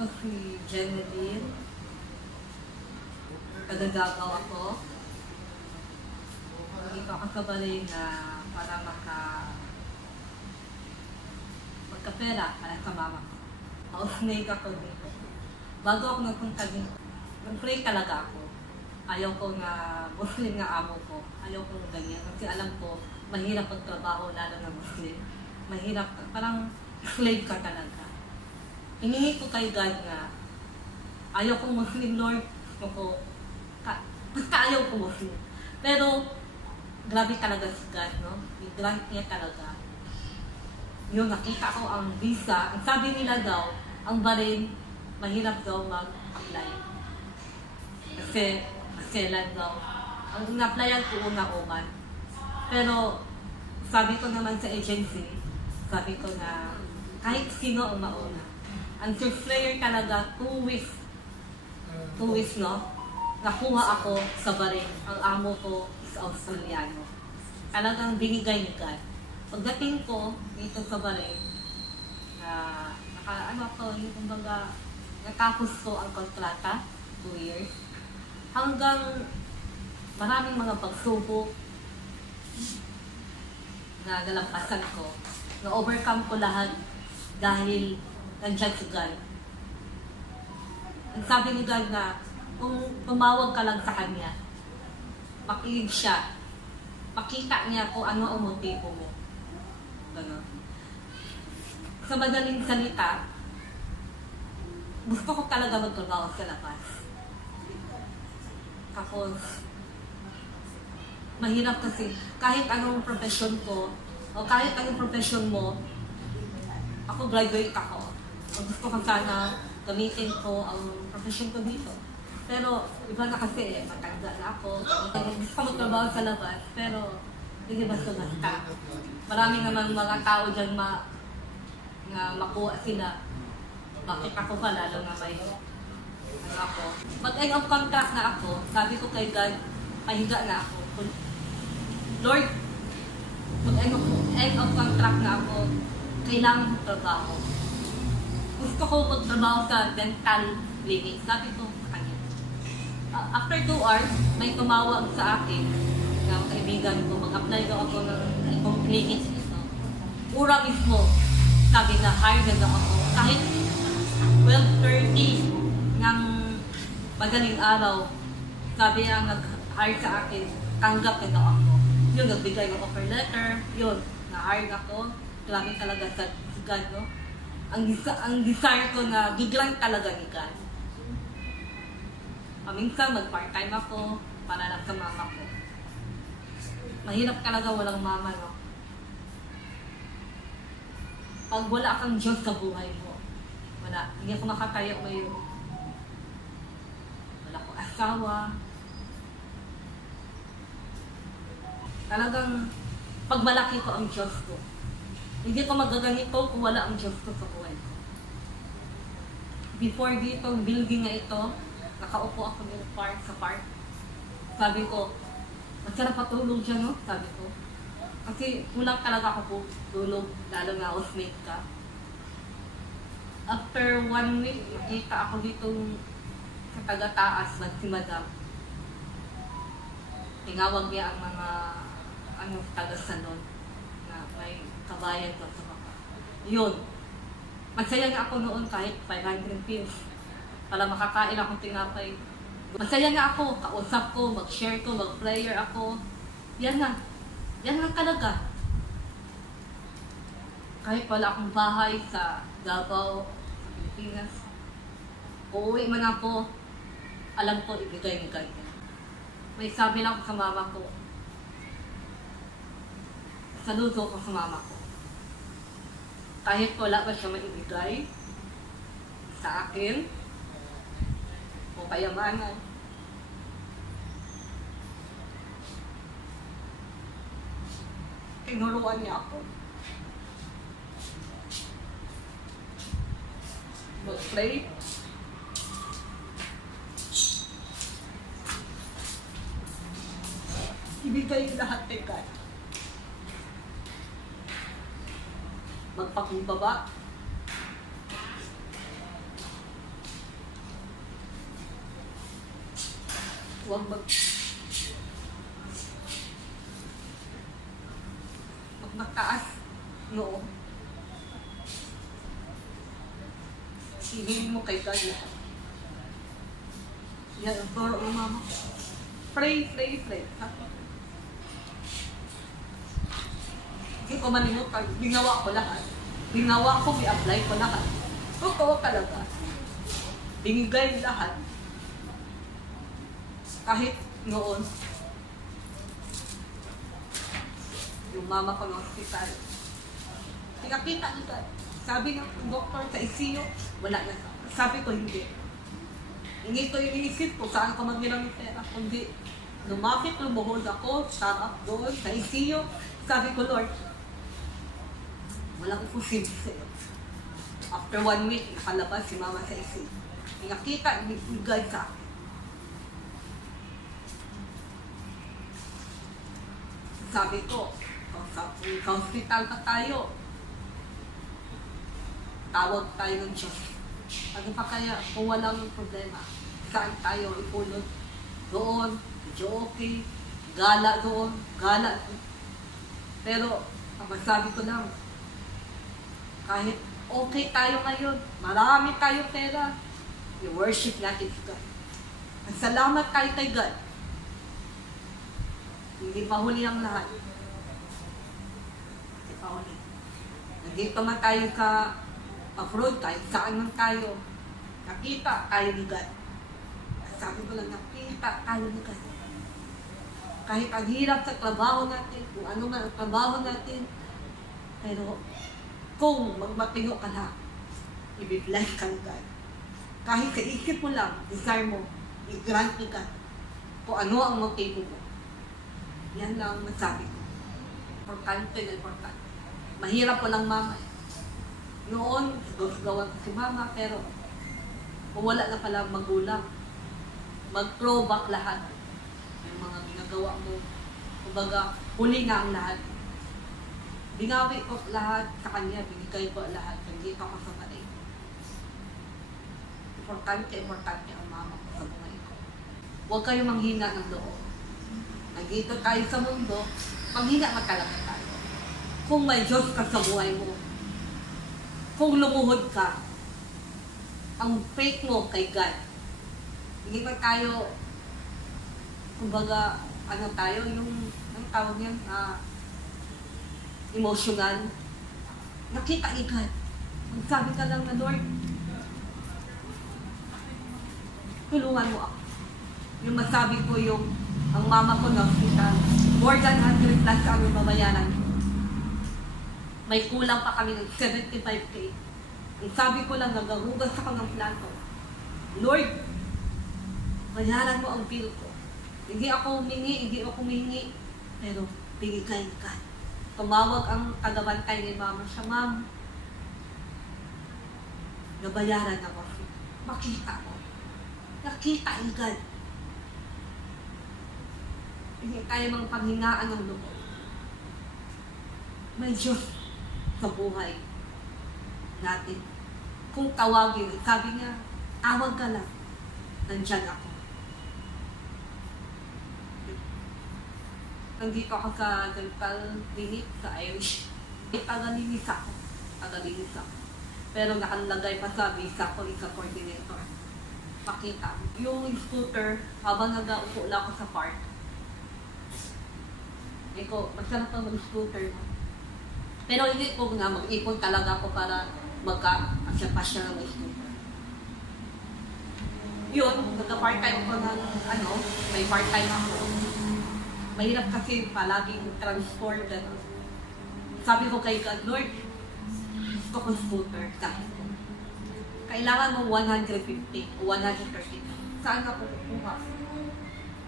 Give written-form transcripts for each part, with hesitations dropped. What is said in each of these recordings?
Ako si Genevieve. Kadagagaw ako. Hindi ko kasabali na para magkapera para sa mama ko. Housemate ako dito. Bago ako nagpunta dito, nag-pray talaga ako. Ayaw ko na Muslim nga amo ko. Ayaw ko na ganyan. Kasi alam ko, mahirap ang trabaho lalo na Muslim. Mahirap, parang slave ka talaga. Hiningi ko kay God na ayaw kong Muslim, Lord. Basta ayaw ko Muslim. Pero, grabe talaga si God, no? I-grant niya talaga. Yun, nakita ko ang visa. Ang sabi nila daw, ang Bahrain, mahirap daw mag-apply. Kasi, maselan daw. Ang in-applyan ko una Oman. Pero, sabi ko naman sa agency, sabi ko na kahit sino ang mauna. Ang first player talaga, 2 weeks. 2 weeks, no? Nakuha ako sa Bahrain. Ang amo ko is Australiano. Talagang binigay ni God. Pagdating ko dito sa Bahrain, yung kumbaga, natapos ko ang kontrata, 2 years. Hanggang maraming mga pagsubok na nalampasan ko. Na-overcome ko lahat dahil nandiyan si God. Ang sabi ni God na kung tumawag ka lang sa Kanya, makinig siya, makita niya kung ano ang motibo mo. Ganun. Sa madaling salita, gusto ko talaga magtrabaho sa labas. Tapos, mahirap kasi kahit anong profession ko, o kahit anong profession mo, ako graduate ako. O gusto ko sana gamitin ko ang profession ko dito. Pero iba na kasi, matanda na ako. Gusto ko magtrabaho sa labas, pero hindi basta-basta. Marami naman mga tao dyan na makuha sila. Bakit ako pa, lalo na may ako. Mag-end of contract na ako, sabi ko kay God, pahiga na ako. Lord, mag-end of contract na ako, kailangan magtrabaho. Gusto ko magtrabaho sa dental clinic. Sabi ko sa kanya. After 2 hours, may tumawag sa akin na kaibigan ko, mag-apply daw ako ng itong clinic ito. Ura mismo, sabi na hire na ako. Kahit 12:30 ng madaling araw, sabi niya nag-hire sa akin, tanggap na daw ako. Yun, nagbigay ng offer letter, yun, na-hire ako. Grabe talaga sa God, no? Ang desire ko na biglang talaga ni God. Minsan, mag-part-time ako para lang sa mama ko. Mahirap talaga walang mama, no? Pag wala kang Diyos sa buhay mo, wala. Hindi ako makatayo ngayon. Wala ko asawa. Talagang pagmalaki ko ang Diyos ko. Hindi ko magaganito kung wala ang Diyos ko sa buhay ko. Before dito, building na ito, nakaupo ako ng sa park. Sabi ko, masarap patulog dyan, no? Sabi ko. Kasi kulang talaga ako po tulog, lalo na housemate ka. After 1 week, nakita ako dito sa taga-taas, si Madam. Tinawag niya ang mga taga-salon na may kabayan ko sa baka. Yun. Masaya nga ako noon kahit 500 pills para makakain akong tinapay. Masaya nga ako, kausap ko, mag-share ko, mag-prayer ako. Yan na. Yan lang talaga. Kahit wala akong bahay sa Davao, sa Pilipinas, uuwi man ako, alam ko ibigay ng God. May sabi lang ko sa mama ko, saludo ko sa mama ko. Kahit wala ba siya maibigay sa akin, o kayamanan, tinuruan niya ako. Mag-play. Ibigay lahat kay God. Magpakumbaba. huwag magmataas noo. Hilingin mo kay God lahat. Yan ang turo ng mama ko. Pray. Ha? Hindi ko manimutan. Ginawa ko lahat. Ginawa ko, i-apply ko lahat. Totoo talaga. Binigay lahat. Kahit noon, yung mama ko ng hospital, pinakita nito. Sabi ng doktor sa ICU, wala na. Sabi ko, hindi. Hindi ko iniisip kung saan ko magbilang ng pera. Kundi, lumuhod ako, sarap doon sa ICU. Sabi ko, Lord, walang imposible sa'yo. After 1 week, nakalabas si mama sa ICU. Pinakita, ibigay sa akin. Sabi ko, sa hospital pa tayo, tawag tayo ng Diyos. Ano pa kaya kung walang problema? Saan tayo ipulot? Doon, medyo okay, gala doon, gala. Pero, ang masabi ko lang, kahit okay tayo ngayon, marami tayong pera, i-worship natin si God. At salamat tayo kay God. Hindi pa huli ang lahat. Hindi pa huli. Nandito man tayo sa abroad, tayo saan man tayo. Nakita tayo ni God. Sabi ko lang, nakita tayo ni God. Kahit ang hirap sa trabaho natin, kung ano man ang trabaho natin, pero kung magmatino ka na, i-bless ka ni God. Kahit sa isip mo lang, desire mo, i-grant ni God kung ano ang motibo mo. Yan lang ang masabi ko. Importante na importante. Mahirap po lang mama. Noon, gawan ko si mama, pero kung wala na pala magulang, mag-throwback lahat. Yung mga ginagawa mo. Kumbaga, huli na ang lahat. Binawi ko lahat sa kanya, binigay ko lahat. Hindi ko kasabalay. Importante ang mama ko sa buhay ko. Huwag kayo manghina ng loob. Nandito tayo sa mundo, manghina magkalaga tayo. Kung may Diyos ka sa buhay mo, kung lumuhod ka, ang faith mo kay God, hindi ba tayo, kumbaga, ano tayo, yung, ang tawag yan, emotional, nakita ni God. Magsabi ka lang na, Lord, tulungan mo ako. Yung masabi ko yung, ang mama ko na hospital, more than 100 plus ang babayaran. May kulang pa kami ng 75K. Ang sabi ko lang, nagahugas ako ng plato. Lord, bayaran mo ang bill ko. Hindi ako humingi, pero binigay ka. Tumawag ang tagabantay ni mama siya, Ma'am, nabayaran ako. Makita mo. Nakita ni God. Hindi tayo mga panghinaan ng loob. May Diyos sa buhay natin. Kung tawagin, sabi niya, tawag ka lang. Nandyan ako. Nandito ako sa dental clinic sa Irish. Tagalinis ako. Pero nakalagay pa sa visa ko, isa coordinator. Pakita. Yung scooter, habang nag-uupo lang ako sa park, masarap ang mag-scooter. Pero hindi ko nga mag-ipon talaga ako para magka-pasya ng scooter. Yun, nagka-part-time ako ng, may part-time ako. Mahirap kasi palaging transport. Sabi ko kay God, Lord, gusto ko scooter. Kailangan mo 150 o 130. Saan ka pupuha?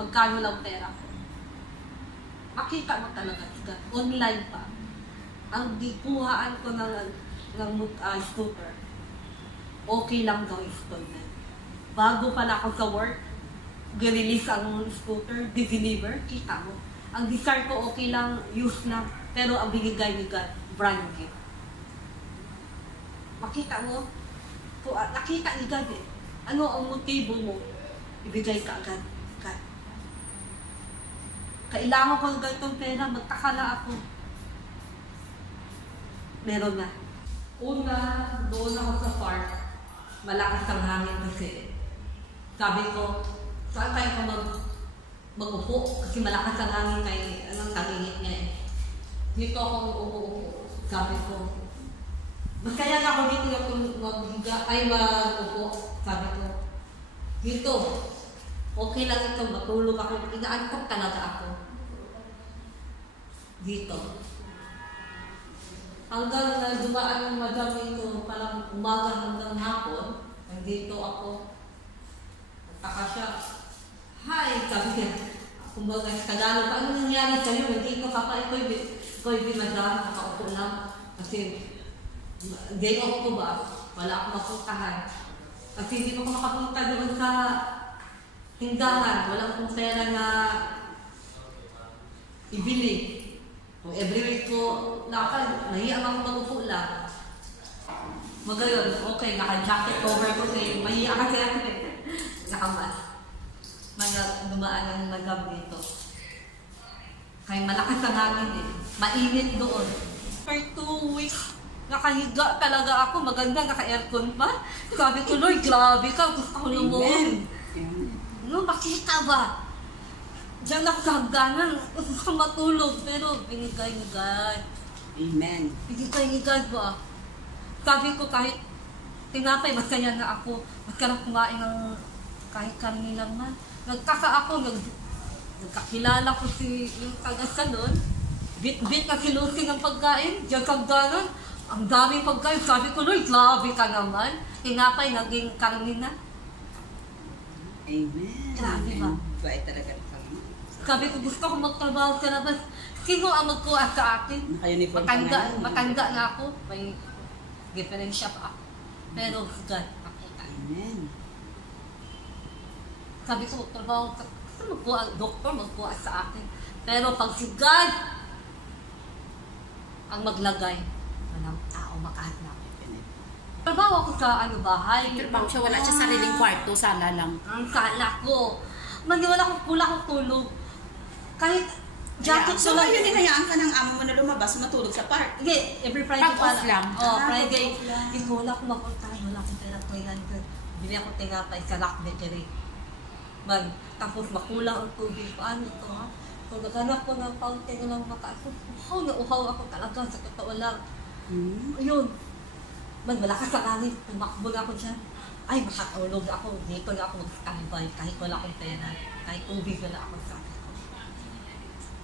Magkano lang pera ko? Makita mo talaga, online pa. Ang dikuhaan ko ng scooter, okay lang daw installment. Bago pala ako sa work, release ang scooter, di-deliver, kita mo. Ang desire ko, okay lang, use na, pero ang binigay ni God, brand new. Makita mo? Nakita ni God eh. Ano ang motibo mo? Ibigay ka agad. God. Kailangan ko ng ganitong pera, magtakala ako. Meron na. Una, doon ako sa park. Malakas ang hangin kasi. Sabi ko, saan tayo mag-upo? Kasi malakas ang hangin kay anong tangingit niya eh. Dito ako uupo. Sabi ko, mas kaya nga ako dito yung mag-upo. Sabi ko, dito, okay lang ito, matulog ako. Inaantok talaga ako. Dito. Hanggang na dumaan ng madam ito, parang umaga hanggang hapon, nandito ako. Nagtaka siya, hi, sabi niya. Kumbaga, Tagalog, ano nangyari sa'yo? Nandito ka pa, ikaw yung madam, nakaupo lang. Kasi, day off ko ba? Wala akong mapuntahan. Kasi hindi mo ko makapunta doon sa tindahan. Wala akong pera na ibili. Kung every week ko lakad, nahiya ako mag-upo lang. Magayon, okay, naka-jacket cover ko sa'yo. Mahiya kasi ako eh. Nakamas. Dumaan ang magab dito. Kaya malakas ang hangin eh. Mainit doon. For 2 weeks, nakahiga talaga ako. Maganda, naka-aircon pa. Sabi ko, Lord, grabe ka. Gusto ko lumuon. No, makita ba? Diyan ako sa hagdanan. Gusto ko matulog. Pero binigay ni God. Amen. Binigay ni God ba? Sabi ko, kahit tinapay, masaya na ako. Magkaroon kumain ng kahit karni lang man. Nagkaka ako, nagkakilala ko si yung taga-salon. Bit-bit na kilusin ng pagkain. Diyan sa hagdanan. Ang daming pagkain. Sabi ko, Lord, grabe ka naman. Tinapay, naging karni na. Amen. Grabe ba? Bait talaga ng Panginoon. Sabi ko, gusto ko magtrabaho sa labas. Sino ang magkuha sa akin? Naka-uniform pa ngayon. Matanda na ako. May diferensya pa ako. Pero God, makita. Amen. Sabi ko, magtrabaho sa magkuha, doktor, magkuha sa akin. Pero pag si God ang maglagay, walang tao makahanap. Trabaho ako sa bahay. Trabaho siya, wala siya sariling kwarto, sala lang. Ang sala ko. Wala akong tulog. Kahit jacket So, lang. ngayon hinayaan ka ng amo mo na lumabas, matulog sa park. Hindi, every Friday Pag off lang. Friday. Pag off lang. Hindi ko wala akong mapuntahan. Wala akong pera 300. Bili ako tinapay sa Rock Bakery. Tapos makulang ang tubig. Paano ito ha? Kung naghanap ko ng fountain ko lang makaasok, uhaw ako talaga sa totoo lang. Ayun. Malakas ang hangin. Tumakbo na ako dyan. Ay, makatulog ako. Dito na ako mag-standby. Kahit wala akong pera. Kahit tubig wala ako sa akin.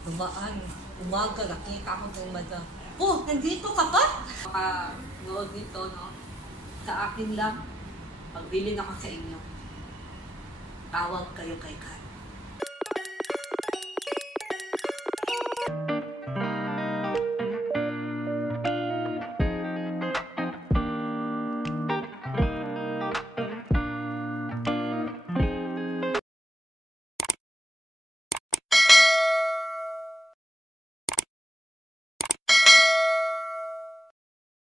Dumaan. Umaga, nakita ko ng madam. Oh, nandito ka pa? Makanood dito, no? Sa akin lang, pagbilin ako sa inyo. Tawag kayo kay God.